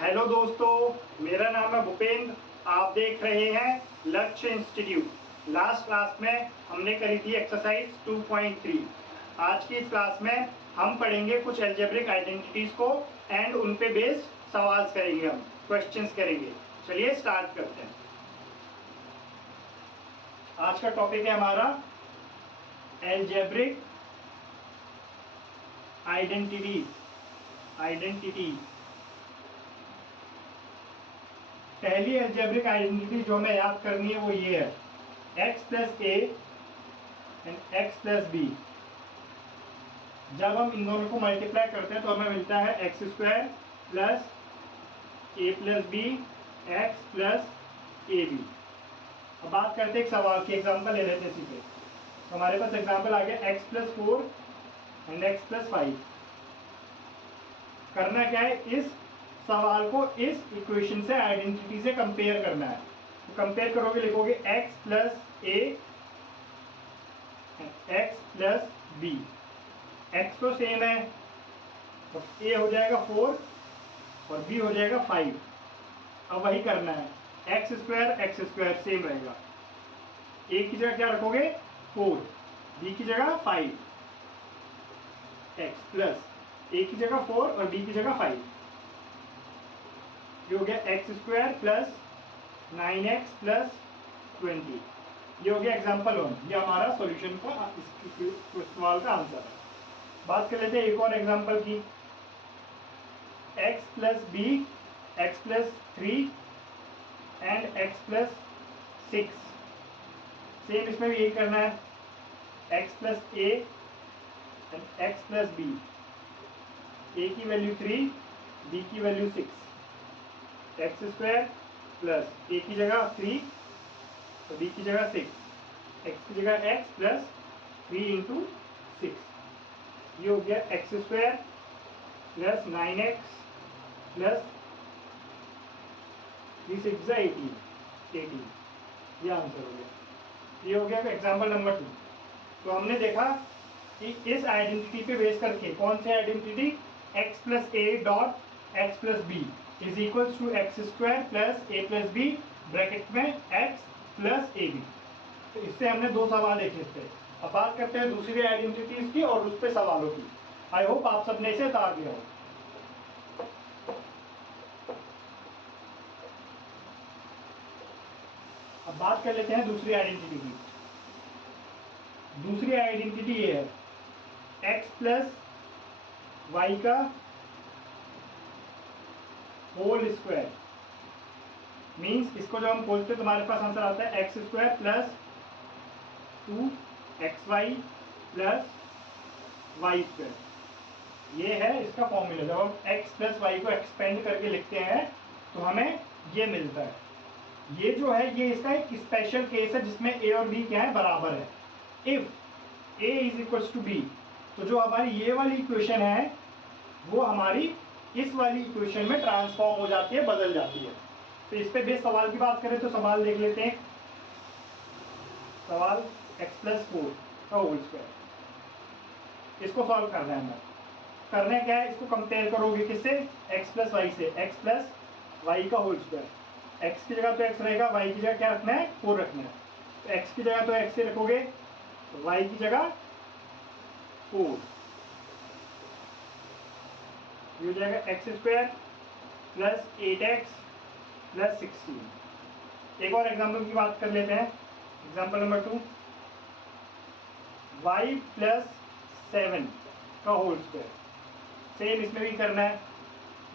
Hello दोस्तों, मेरा नाम है भूपेंद्र। आप देख रहे हैं लक्ष्य इंस्टीट्यूट। लास्ट क्लास में हमने करी थी एक्सरसाइज 2.3। आज की इस क्लास में हम पढ़ेंगे कुछ अलजेब्रिक आइडेंटिटीज को एंड उन पे बेस्ड सवाल करेंगे, हम क्वेश्चंस करेंगे। चलिए स्टार्ट करते हैं। आज का टॉपिक है हमारा अलजेब्रिक आइडेंटिटीज। पहली अलजेब्रिक आइडेंटिटी जो हमें याद करनी है वो ये है, x plus a and x plus b. जब हम इन दोनों को मल्टीप्लाई करते हैं तो हमें मिलता है एक्स स्क्वायर प्लस ए प्लस बी एक्स प्लस ए बी। अब बात करते हैं एक सवाल की, एग्जाम्पल ले लेते हैं इसी पे। तो हमारे पास एग्जाम्पल आ गया x प्लस 4 एंड x प्लस 5। करना क्या है, इस सवाल को इस इक्वेशन से, आइडेंटिटी से कंपेयर करना है। तो कंपेयर करोगे, लिखोगे x प्लस ए x प्लस बी। x तो सेम है तो a हो जाएगा 4 और b हो जाएगा 5। अब वही करना है, x स्क्वायर सेम रहेगा। a की जगह क्या रखोगे 4, b की जगह 5, x प्लस a की जगह 4 और b की जगह 5। ये हो गया x square plus 9x plus 20। ये हो गया एग्जाम्पल 1। ये हमारा सॉल्यूशन का, इस सवाल का आंसर है। बात कर लेते हैं एक और एग्जाम्पल की, x plus b x plus 3 and x plus 6। Same इसमें भी यही करना है, x plus a and x plus b. a की वैल्यू 3, b की value 6। X square plus a की जगह 3 और बी की जगह 6, एक्स की जगह x प्लस 3 इंटू 6। ये हो गया x square plus 9x plus 3 6 18। ये आंसर हो गया। ये हो गया एग्जाम्पल नंबर 2। तो हमने देखा कि इस आइडेंटिटी पे बेस करके, कौन सी identity, x plus A dot x plus B is equals to x square plus A plus B bracket में x प्लस ए बी। तो इससे हमने दो सवाल देखे थे। अब बात करते हैं दूसरी आइडेंटिटीज की और उस पे सवालों की। आई होप आप सबने इसे उतार दिया हो। अब बात कर लेते हैं दूसरी आइडेंटिटी की। दूसरी आइडेंटिटी ये है, x प्लस वाई का होल स्क्वायर। मीन्स इसको जब हम खोलते हैं तो हमारे पास आंसर आता है x square plus 2xy plus y square. ये है इसका फॉर्मूला। जब हम x प्लस वाई को एक्सपेंड करके लिखते हैं तो हमें ये मिलता है। ये जो है ये इसका एक स्पेशल केस है जिसमें a और b क्या है, बराबर है। If a is equals to b, तो जो हमारी ये वाली इक्वेशन है वो हमारी इस वाली इक्वेशन में ट्रांसफॉर्म हो जाती है, बदल जाती है। तो इस पे बेस सवाल की बात करें तो सवाल देख लेते हैं। सवाल x प्लस 4 का होल स्क्वायर, इसको सॉल्व करना है हमें। करना क्या है, इसको कंपेयर करोगे किससे, x प्लस वाई से, x प्लस वाई का होल स्क्वायर। x की जगह तो x रहेगा, y की जगह क्या रखना है, 4 रखना है। तो x की जगह तो x से रखोगे, y की जगह 4। ये हो जाएगा x square plus 8x plus 16। एक और एग्जाम्पल की बात कर लेते हैं, एग्जाम्पल नंबर 2, y प्लस 7 का होल स्क्वायर। सेम इसमें भी करना है।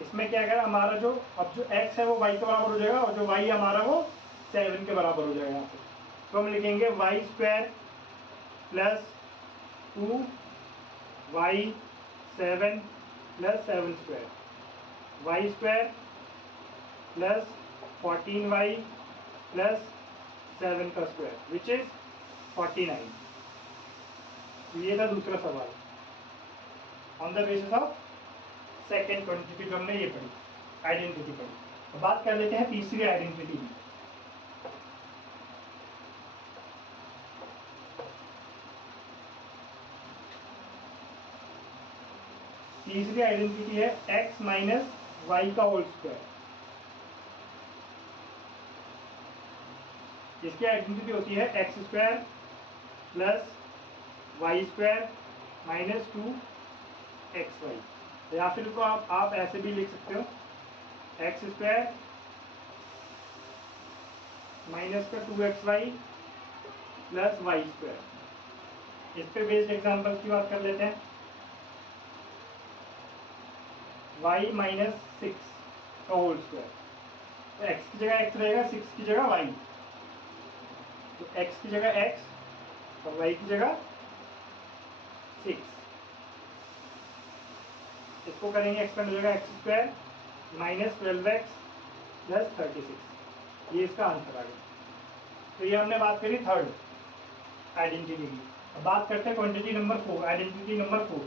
इसमें क्या करें, हमारा जो अब जो x है वो y के बराबर हो जाएगा और जो y हमारा वो 7 के बराबर हो जाएगा यहाँ पे। तो हम लिखेंगे y square plus 2y 7 plus 7 square, y square plus 14y plus 7 का स्क्वायर विच इज 49। तो ये था दूसरा सवाल on the basis of second quantity जो हमने ये पढ़ी, आइडेंटिटी पढ़ी। तो बात कर लेते हैं तीसरी आइडेंटिटी की। तीसरी आइडेंटिटी है x माइनस वाई का होल स्क्वायर। इसकी आइडेंटिटी होती है x square plus y square minus 2xy, या फिर को आप ऐसे भी लिख सकते हो एक्स स्क्वायर माइनस का 2xy प्लस वाई स्क्वायर। इस पे बेस्ड एग्जाम्पल की बात कर लेते हैं। y माइनस 6 का होल स्क्वायर, तो x की जगह x रहेगा, 6 की जगह y, तो x की जगह x और y की जगह 6। इसको करेंगे एक्सपेंड हो जाएगा x square minus 12x plus 36। ये इसका आंसर आ गया। तो ये हमने बात करी थर्ड आइडेंटिटी की। अब बात करते हैं quantity number 4, identity number 4।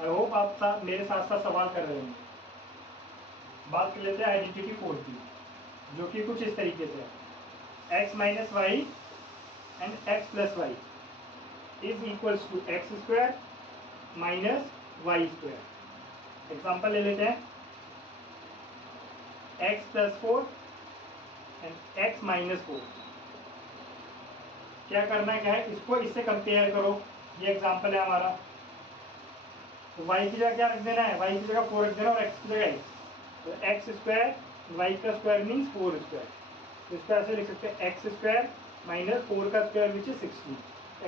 I hope आप मेरे साथ साथ सवाल कर रहे हैं। बात कर लेते हैं आइडेंटिटी 4 की, जो कि कुछ इस तरीके से है। x minus y and x plus y is equals to x square minus y square. Example ले लेते हैं, x प्लस 4 एंड x माइनस 4। क्या करना है, क्या है, इसको इससे कंपेयर करो। ये एग्जाम्पल है हमारा। तो y की जगह क्या रख देना है, y की जगह 4 रख देना और x की जगह x। तो एक्स स्क्वायर वाई का स्क्वायर मीन्स 4 स्क्वायर। तो इसको ऐसे लिख सकते हैं एक्स स्क्वायर माइनस 4 का square which is 16।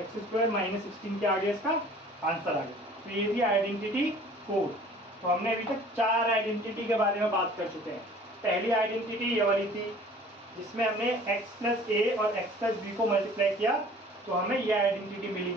X square minus 16 के आगे इसका आंसर आ गया। तो ये थी आइडेंटिटी 4। तो हमने अभी तक 4 आइडेंटिटी के बारे में बात कर चुके हैं। पहली आइडेंटिटी ये वाली थी जिसमें हमने x प्लस ए और x प्लस बी को मल्टीप्लाई किया तो हमें ये आइडेंटिटी मिली।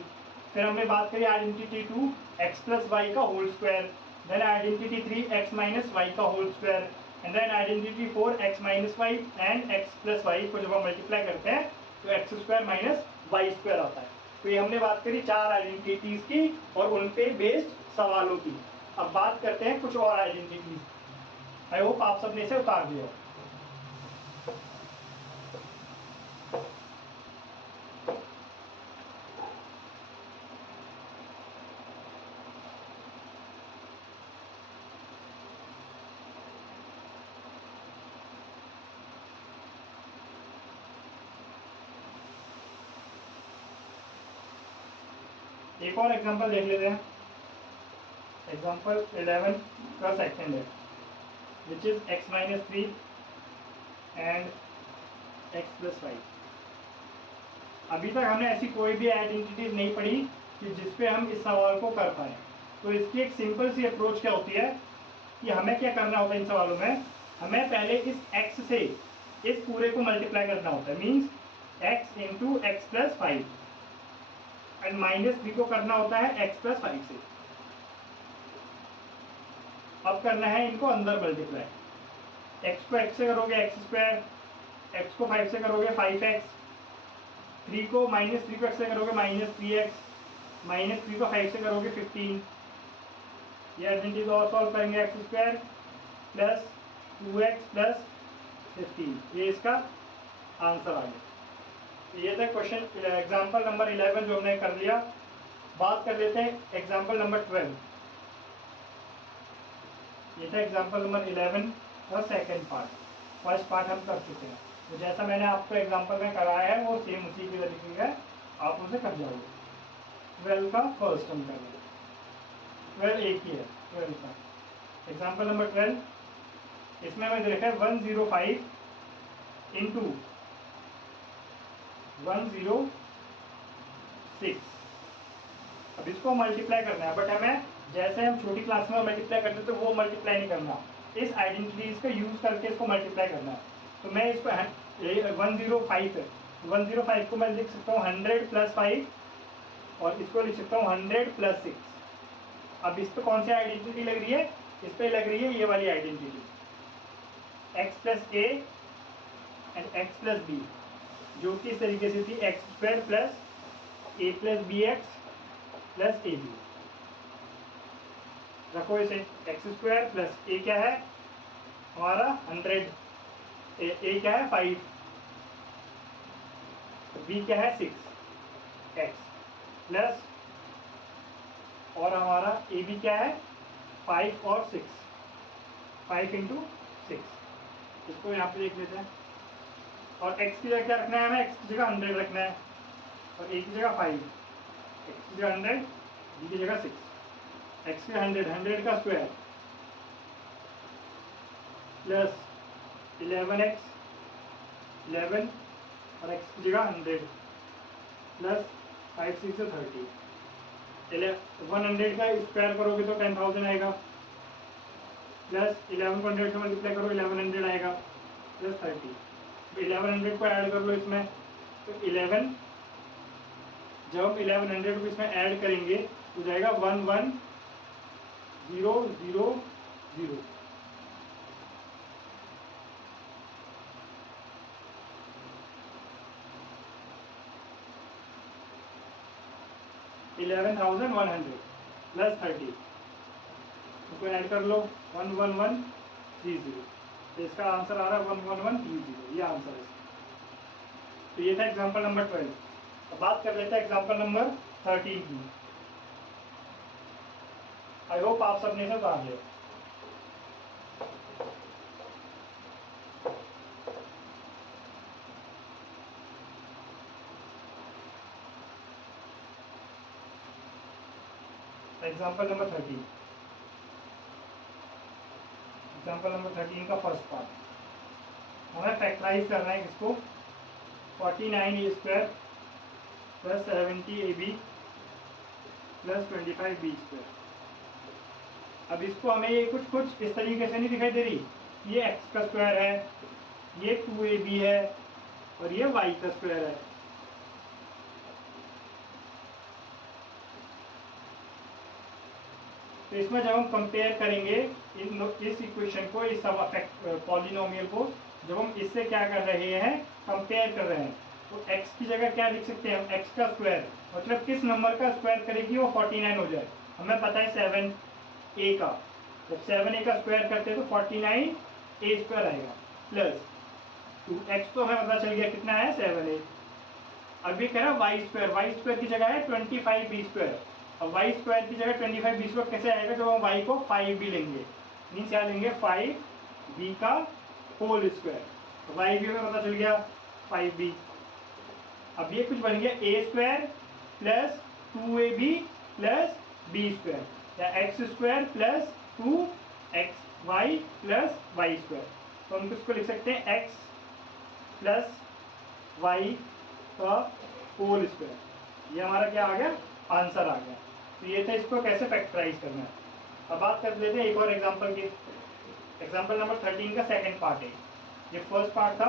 फिर हमने बात करी आइडेंटिटी 2 x प्लस वाई का whole square, then identity 3 x minus y का whole square, and then identity 4 x minus y and x plus y को जब हम मल्टीप्लाई करते हैं तो x square minus y square आता है। तो ये हमने बात करी 4 आइडेंटिटीज की और उन पे बेस्ड सवालों की। अब बात करते हैं कुछ और आइडेंटिटीज। आई होप आप सबने इसे उतार दिया। एक और एग्जांपल देख लेते हैं। एग्जांपल 11 का सेकंड है which is x minus 3 and x plus 5। अभी तक हमने ऐसी कोई भी आइडेंटिटीज नहीं पढ़ी कि जिसपे हम इस सवाल को कर पाए। तो इसकी एक सिंपल सी अप्रोच क्या होती है कि हमें क्या करना होता है इन सवालों में, हमें पहले इस x से इस पूरे को मल्टीप्लाई करना होता है, means x into x plus 5 and minus 3 को करना होता है x प्लस 5 से। अब करना है इनको अंदर मल्टीप्लाई। x को x से करोगे एक्स स्क्वायर, x को 5 से करोगे 5x, 3 को माइनस 3 को x से करोगे माइनस 3x, माइनस 3 को 5 से करोगे 15। ये आइडेंटिटी और सॉल्व करेंगे x square plus 2x plus 15। ये इसका आंसर आ गया। ये था क्वेश्चन एग्जाम्पल नंबर 11 जो हमने कर लिया। बात कर लेते हैं एग्जाम्पल नंबर 12। ये था एग्जाम्पल नंबर 11 का सेकेंड पार्ट। फर्स्ट पार्ट हम कर चुके हैं, तो जैसा मैंने आपको एग्जाम्पल में कराया है वो सेम उसी की तरीके का आप उसे कर जाओगे। 12 का फर्स्ट हम कर लेंगे। 12 एक ही है, 12 का एग्जाम्पल नंबर 12। इसमें हमें देखा है 105 इंटू 106। अब इसको मल्टीप्लाई करना है, बट हमें जैसे हम छोटी क्लास में मल्टीप्लाई करते थे वो मल्टीप्लाई नहीं करना, इस आइडेंटिटीज का यूज करके इसको मल्टीप्लाई करना है। तो मैं इसको 105 है, 105 को मैं लिख सकता हूँ 100 प्लस 5 और इसको लिख सकता हूँ 100 प्लस 6। अब इस पर कौन सी आइडेंटिटी लग रही है, इस पर लग रही है ये वाली identity x plus a and x plus b, जो कि इस तरीके से थी एक्स स्क्वायर प्लस ए प्लस बी एक्स प्लस ए बी। रखो इसे, एक्स स्क्वायर प्लस ए क्या है हमारा 100, ए क्या है 5, बी क्या है 6 एक्स प्लस और हमारा ए बी क्या है 5 और 6, 5 इंटू 6। इसको यहाँ पे देख लेते हैं और x की जगह क्या रखना है हमें, x की जगह 100 रखना है और a की जगह 5, x की जगह 100, b की जगह 6, x की 100 का स्क्वायर प्लस 11x 11 और x की जगह 100 प्लस 5 6 से 30, 100 का स्क्वायर करोगे तो 10,000 आएगा, प्लस 11 को 100 से मल्टीप्लाई करो 1100 आएगा, प्लस 30, 1100 को ऐड कर लो इसमें, तो 11, जब हम 1100 को इसमें ऐड करेंगे तो जाएगा 11000, 11,100 प्लस 30, इसको ऐड कर लो 11130, तो इसका आंसर आ रहा है 11130, ये आंसर है। तो ये था एग्जांपल नंबर 12। अब बात कर लेते हैं एग्जांपल नंबर 13 की। आई होप आप सबने से उतार लिया। एग्जांपल नंबर 13, एग्जांपल नंबर 13 का फर्स्ट पार्ट, हमें फैक्टराइज करना है इसको, 49a square plus 70ab plus 25b square. अब इसको हमें ये कुछ इस तरीके से नहीं दिखाई दे रही, ये x का स्क्वायर है, ये 2ab है और ये y का स्क्वायर है। तो इसमें जब हम कंपेयर करेंगे इस इक्वेशन को, इस सब पॉलिनोमियल को, जब हम इससे क्या कर रहे हैं, कंपेयर कर रहे हैं, तो x की जगह क्या लिख सकते हैं हम, x का स्क्वायर, मतलब किस नंबर का स्क्वायर करेगी वो 49 हो जाए। हमें पता है 7a का, जब 7a का स्क्वायर करते हैं तो 49a स्क्वायर आएगा, प्लस 2x तो हमें पता चल गया कितना है 7a। अब ये कह रहा है वाई स्क्वायर की जगह है 25b स्क्वायर। अब वाई स्क्वायर की जगह 25b स्क्वायर कैसे आएगा, जब हम वाई को 5b लेंगे, मीन्स क्या लेंगे 5b का होल स्क्वायर, तो वाई भी हमें पता चल गया 5b। अब ये कुछ बन गया a स्क्वायर प्लस 2ab प्लस b स्क्वायर, या x square plus 2xy plus y square. तो हम इसको लिख सकते हैं x प्लस वाई का होल स्क्वायर, ये हमारा क्या आ गया, आंसर आ गया। तो ये था इसको कैसे फैक्टराइज करना है। अब बात कर लेते हैं एक और एग्जांपल की। एग्जांपल नंबर 13 का सेकंड पार्ट है, ये फर्स्ट पार्ट था,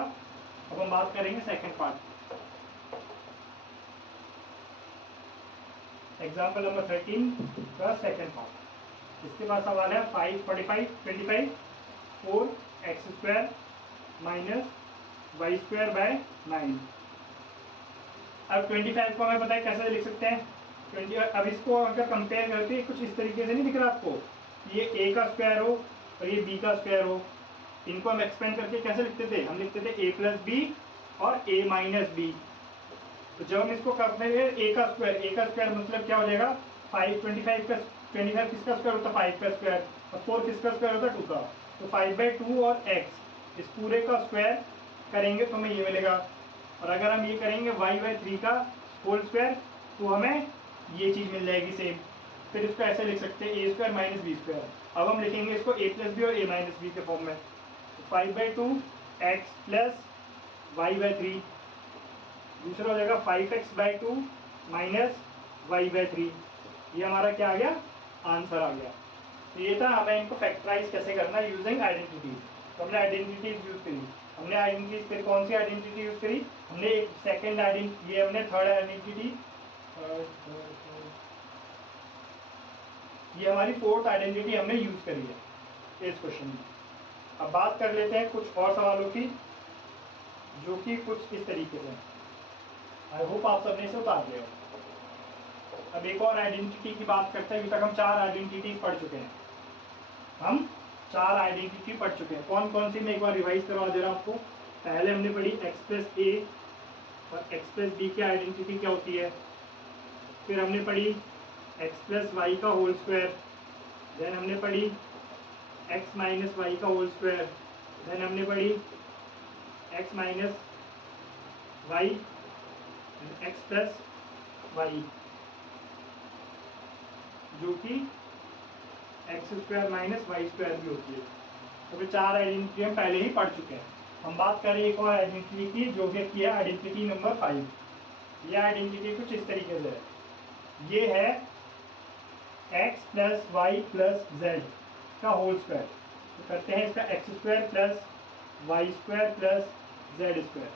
अब हम बात करेंगे सेकंड पार्ट। एग्जांपल नंबर 13 का सेकंड पार्ट, इसके बाद सवाल है 5 4x square minus y square by 9। अब 25 को हमें पता है कैसे लिख सकते हैं 20। अब इसको अगर कंपेयर करते हैं कुछ इस तरीके से नहीं दिख रहा आपको, ये a का स्क्वायर हो और ये b का स्क्वायर हो, इनको हम एक्सपेंड करके कैसे लिखते थे, हम लिखते थे a प्लस बी और a माइनस बी। तो जब हम इसको कंपेयर a का स्क्वायर मतलब क्या हो जाएगा 25 का 25 किसका स्क्वायर होता है 5 का स्क्वायर, और 4 किसका स्क्वायर होता है 2 का, तो 5/2 और x इस पूरे का स्क्वायर करेंगे तो हमें ये मिलेगा। और अगर हम ये करेंगे y/3 का होल स्क्वायर तो हमें ये चीज़ मिल जाएगी सेम। फिर इसको ऐसे लिख सकते हैं a square minus b square. अब हम लिखेंगे इसको a प्लस बी और a माइनस बी के फॉर्म में, 5/2 x प्लस y/3, दूसरा हो जाएगा 5x/2 माइनस y/3। ये हमारा क्या आ गया, आंसर आ गया। तो ये था हमें इनको फैक्टराइज कैसे करना है यूजिंग आइडेंटिटीज। तो हमने आइडेंटिटीज यूज करी, हमने आइडेंटिटीज फिर कौन सी आइडेंटिटी यूज करी, हमने एक सेकेंड आइडेंटिटी, ये हमने थर्ड आइडेंटिटी, ये हमारी फोर्थ आइडेंटिटी हमने यूज करी है इस क्वेश्चन में। अब बात कर लेते हैं कुछ और सवालों की जो कि कुछ इस तरीके से। आई होप आप सबने इसे उतार लिया। अब एक और आइडेंटिटी की बात करते हैं। अभी तक हम 4 आइडेंटिटीज पढ़ चुके हैं, हम 4 आइडेंटिटी पढ़ चुके हैं। कौन कौन सी मैं एक बार रिवाइज करवा दे रहा हूँ आपको। पहले हमने पढ़ी x प्लस ए और x प्लस बी की आइडेंटिटी क्या होती है। फिर हमने पढ़ी x प्लस वाई का होल स्क्वायर, देन हमने पढ़ी x माइनस वाई का होल स्क्वायर, देन हमने पढ़ी x minus y x plus y, जो कि x square minus y square भी होती है। तो ये 4 आइडेंटिटी हम पहले ही पढ़ चुके हैं। हम बात करें एक और आइडेंटिटी की, जो कि है आइडेंटिटी नंबर 5। यह आइडेंटिटी कुछ इस तरीके से है। ये है x plus y plus z का होल स्क्वायर। तो करते हैं इसका x square plus y square plus z square,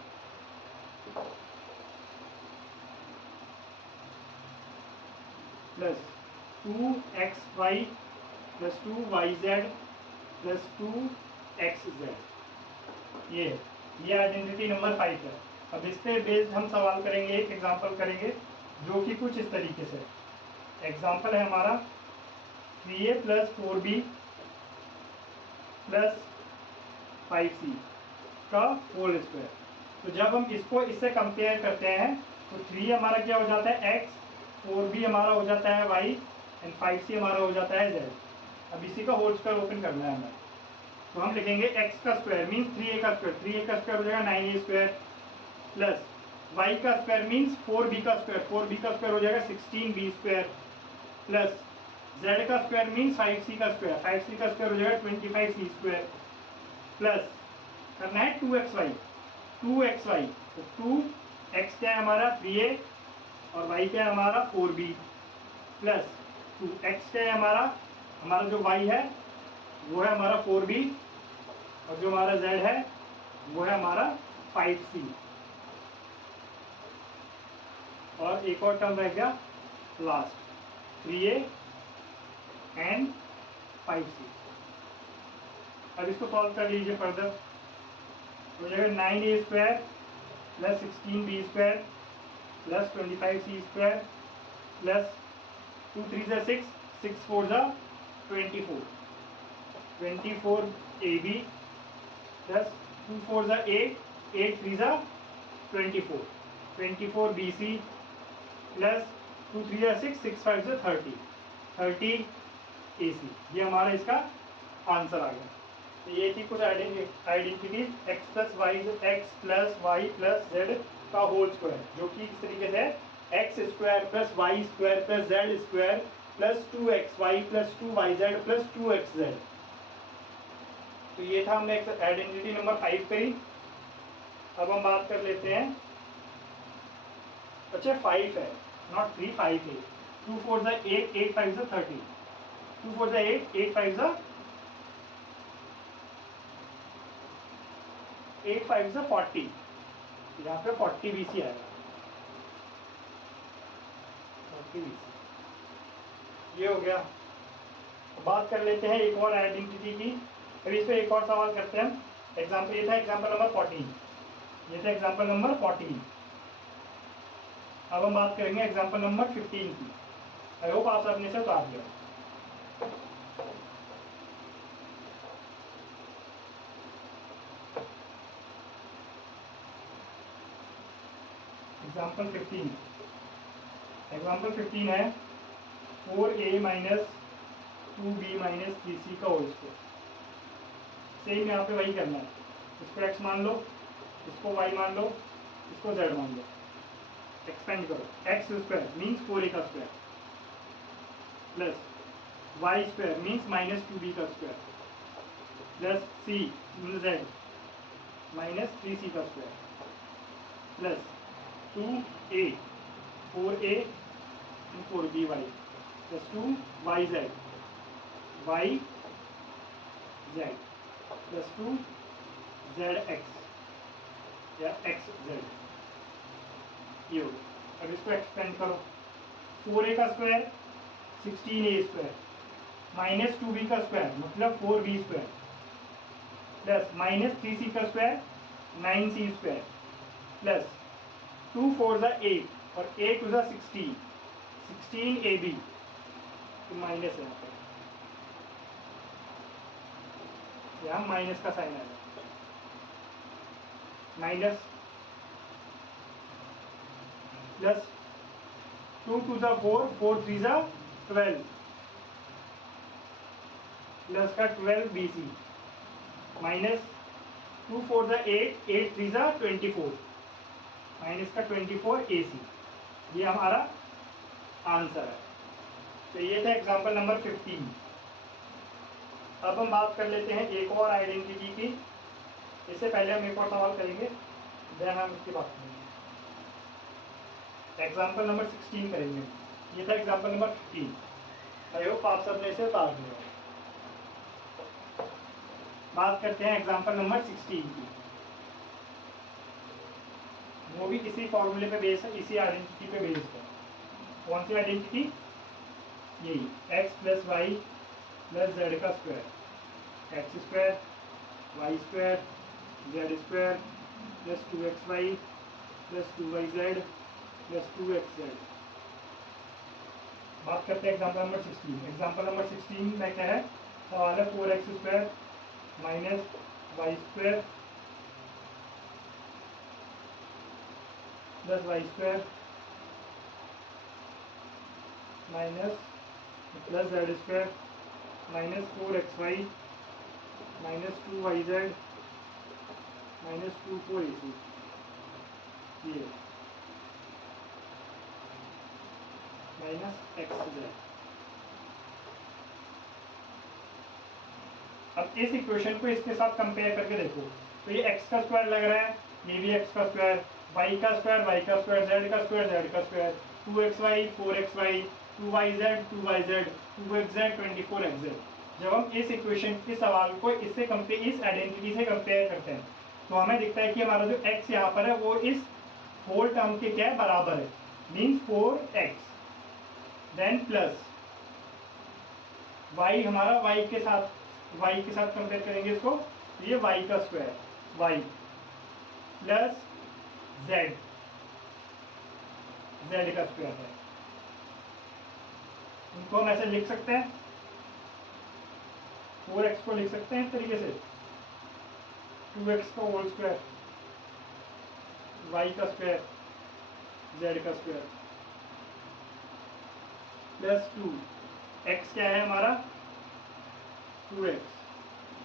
plus 2xy plus 2yz plus 2xz। ये आइडेंटिटी नंबर 5 है। अब इस पे बेस्ड हम सवाल करेंगे, एक एग्जांपल करेंगे जो कि कुछ इस तरीके से। एग्जांपल है हमारा 3a plus 4b plus 5c का होल स्क्वायर। तो जब हम इसको इससे कंपेयर करते हैं तो 3 हमारा क्या हो जाता है x, 4b हमारा हो जाता है y एंड 5c हमारा हो जाता है z। अब इसी का होल स्क्वायर ओपन करना है हमें। तो हम लिखेंगे x का स्क्वायर मीन्स 3a का स्क्वायर, 3a का स्क्वायर हो जाएगा 9a स्क्वायर, प्लस y का स्क्वायर मीन्स 4b का स्क्वायर, 4b का स्क्वायर हो जाएगा 16b स्क्वायर, प्लस z का स्क्वायर मीन्स 5c का स्क्वायर, 5c का स्क्वायर हो जाएगा 25c स्क्वायर, प्लस करना है 2xy, 2xy। तो 2x क्या है हमारा 3a और y क्या है हमारा 4b, प्लस 2x क्या है हमारा जो y है वो है हमारा 4b और जो हमारा z है वो है हमारा 5c। और एक और टर्म रह गया लास्ट 3a एंड 5c। अब इसको सॉल्व कर लीजिए फर्दर। हो जाएगा 9a square plus 16b square plus 25c square plus 2 3 जा 6, 6 4 जा 24, 24ab प्लस 2 4 जा 8, 8 3 जा 24, 24bc प्लस 2 3 जा 6, 6 5 जा 30, 30ac। ये हमारा इसका आंसर आ गया। तो ये थी कुछ identities x plus y plus z का होल स्क्वायर, जो कि इस तरीके से x square plus y square plus z square plus 2xy plus 2yz plus 2xz। तो ये था, हमने आइडेंटिटी नंबर 5 करी। अब हम बात कर लेते हैं, अच्छा 5 है नॉट 3, 5 है। 2 4 जा 8, 8 5 जा 30, 2 4 जा 8, 8 5 जा 8 5 जा 40, यहाँ पे 40 BC आएगा, 40 BC। ये हो गया। बात कर लेते हैं एक और आइडेंटिटी की। फिर इस पे एक और सवाल करते हैं। एग्जाम्पल ये था एग्जाम्पल नंबर 14, ये था एग्जाम्पल नंबर 14। अब हम बात करेंगे एग्जाम्पल नंबर 15 की। आई होप आप सबने से उतार दिया। एग्जाम्पल 15, एग्जाम्पल 15 है 4a minus 2b minus 3c का होल स्क्वायर। सेम यहाँ पे वही करना है, इसको x मान लो, इसको y मान लो, इसको z मान लो। एक्सपेंड करो, एक्स स्क्वायर मीन्स 4a का square plus y square means minus 2b का square plus c z minus 3c का square plus 2a 4a and 4by plus 2yz yz plus 2zx या xz। ये हो गया। अब इसको एक्सपेंड करो, 4a का square 16a square minus 2b का स्क्वायर मतलब 4b square plus minus 3c का स्क्वायर 9c स्क्वायर प्लस 2 4 जा 8 और 8 टू जा 16, 16ab तो माइनस है यहाँ माइनस का साइन आएगा, माइनस प्लस 2 टू जा 4, 4 3 जा 12 प्लस का 12 BC माइनस 2 4 जा 8, 8 3 जा 24 माइनस का 24 AC, ये हमारा आंसर है। तो ये था एग्जाम्पल नंबर 15। अब हम बात कर लेते हैं एक और आइडेंटिटी की। इससे पहले हम एक और सवाल करेंगे, देन हम इसकी बात करेंगे। एग्जाम्पल नंबर 16 करेंगे। ये था एग्जाम्पल नंबर 15। आई होप आप सबने इसे उतार लिया। बात करते हैं एग्जाम्पल नंबर 16 की। वो भी इसी फॉर्मूले पे बेस्ड है, इसी आइडेंटिटी पे बेस्ड है। कौन सी आइडेंटिटी? यही x plus y plus z का square, x square y square z square plus 2xy plus 2yz plus 2xz। बात करते हैं एग्जाम्पल नंबर 16। एग्जाम्पल नंबर 16 में क्या है? सवाल है 4x square minus y square plus y square minus plus z square minus 4xy minus 2yz minus 24ac, ये minus xz। अब इस इक्वेशन को इसके साथ कंपेयर करके देखो, तो ये x का स्क्वायर लग रहा है, ये भी x का स्क्वायर, y का स्क्वायर y का स्क्वायर, z का स्क्वायर z का square, 2xy 4xy 2yz 2yz 2xz 24xz। जब हम इस इक्वेशन इस सवाल को इससे कंपेयर, इस आइडेंटिटी से कंपेयर करते हैं, तो हमें दिखता है कि हमारा जो x यहाँ पर है वो इस 4 टर्म के क्या है? बराबर है, means 4x। Then plus y, हमारा y के साथ कंपेयर करेंगे इसको, तो ये y का स्क्वायर y प्लस z का स्क्वायर है। इनको हम ऐसे लिख सकते हैं, 4x को लिख सकते हैं इस तरीके से, 2x का होल स्क्वायर y का स्क्वायर z का स्क्वायर प्लस 2, x क्या है हमारा? 2x,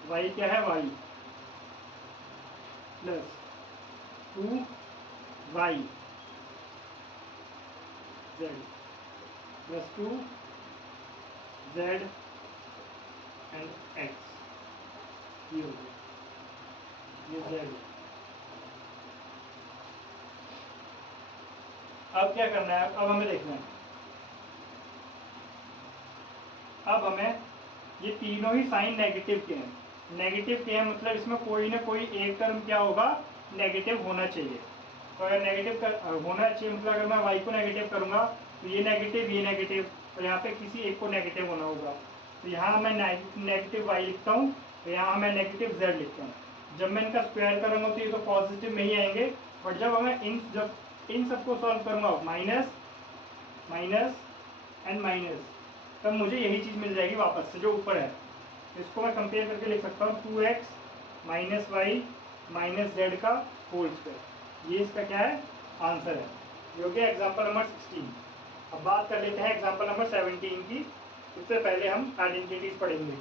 y क्या है? y plus 2y z plus 2z and x, ये हो गया, ये z। अब क्या करना है? अब हमें देखना है, अब हमें ये तीनों ही साइन नेगेटिव के हैं। नेगेटिव के हैं मतलब इसमें कोई ना कोई एक टर्म क्या होगा? नेगेटिव होना चाहिए। तो अगर नेगेटिव होना चाहिए मतलब अगर मैं y को नेगेटिव करूंगा तो ये नेगेटिव, तो यहाँ पे किसी एक को नेगेटिव होना होगा। तो यहाँ मैं नेगेटिव y लिखता हूँ, तो यहाँ मैं नेगेटिव z लिखता हूँ। जब मैं इनका स्क्वायर करूँगा तो ये तो पॉजिटिव में ही आएंगे, बट जब मैं इन सबको सॉल्व करूँगा माइनस माइनस एंड माइनस, तब मुझे यही चीज़ मिल जाएगी वापस से जो ऊपर है। तो इसको मैं कंपेयर करके लिख सकता हूँ 2x minus y minus z का होल स्क्वायर। ये इसका क्या है? आंसर है। ये हो गया एग्जाम्पल नंबर 16। अब बात कर लेते हैं एग्जाम्पल नंबर 17 की। उससे पहले हम आइडेंटिटीज पढ़ेंगे।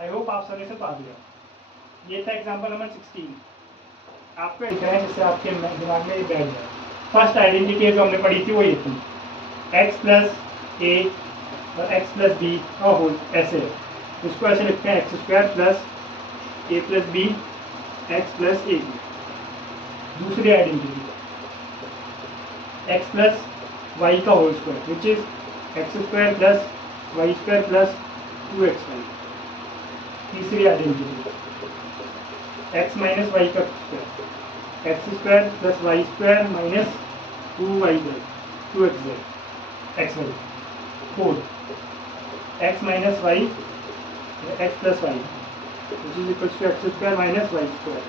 आई होप आप सबने से पा दिया। ये था एग्जाम्पल नंबर 16। आपको लिखना है जिससे आपके दिमाग में बैठ जाए। फर्स्ट आइडेंटिटी जो हमने पढ़ी थी वो ये थी, x प्लस ए और x प्लस बी का होल, ऐसे इसको ऐसे लिखते हैं एक्स स्क्वायर प्लस ए प्लस बी एक्स प्लस ए बी। दूसरी आइडेंटिटी x प्लस वाई का whole square which is x square plus y square plus 2xy। तीसरी आइडेंटिटी x माइनस वाई का square, x square plus y square minus 2xz xy। Fourth x minus y x plus y which is equals to x square minus y square.